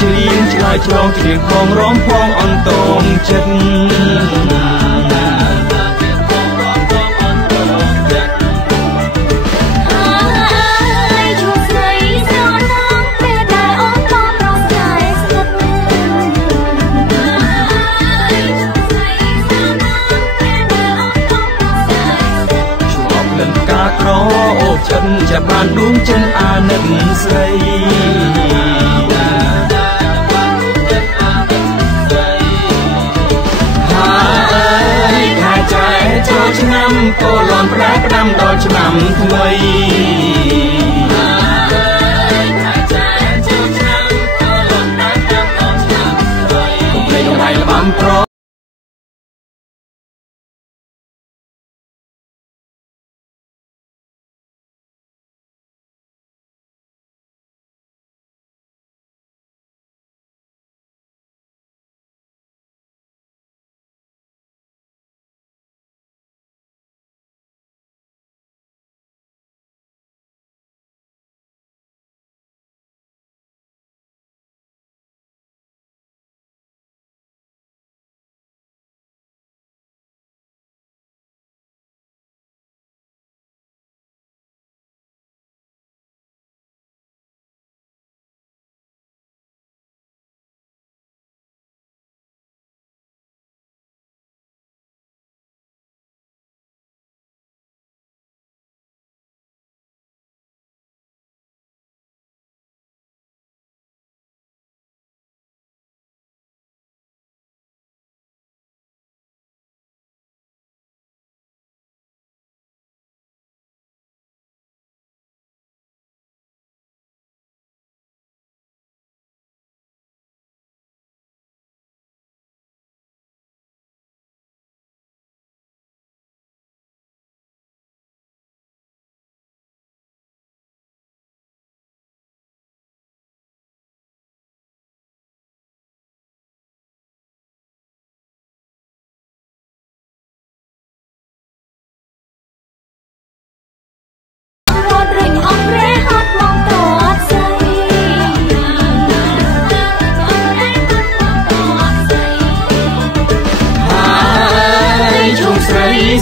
ច្រៀងឆ្លើយឆ្លងច្រៀងផងរំផងអន្តងចិត្តចាប់បានដួងចិត្តអាណិតស្រីហើយខែចែចូលឆ្នាំក៏លន់ប្រែក្តាំដល់ឆ្នាំថ្មីកុំភ្លេចដៃល្បាំប្រ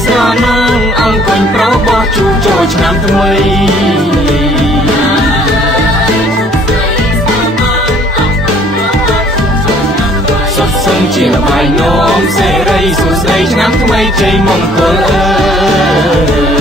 ស្រណងអង្គញ់ប្រោបោះជួចូលឆ្នាំថ្មីសុខសឹងជាល្បែងនោមសេរីសួស្តីឆ្នាំថ្មីជ័យមង្គលអើយ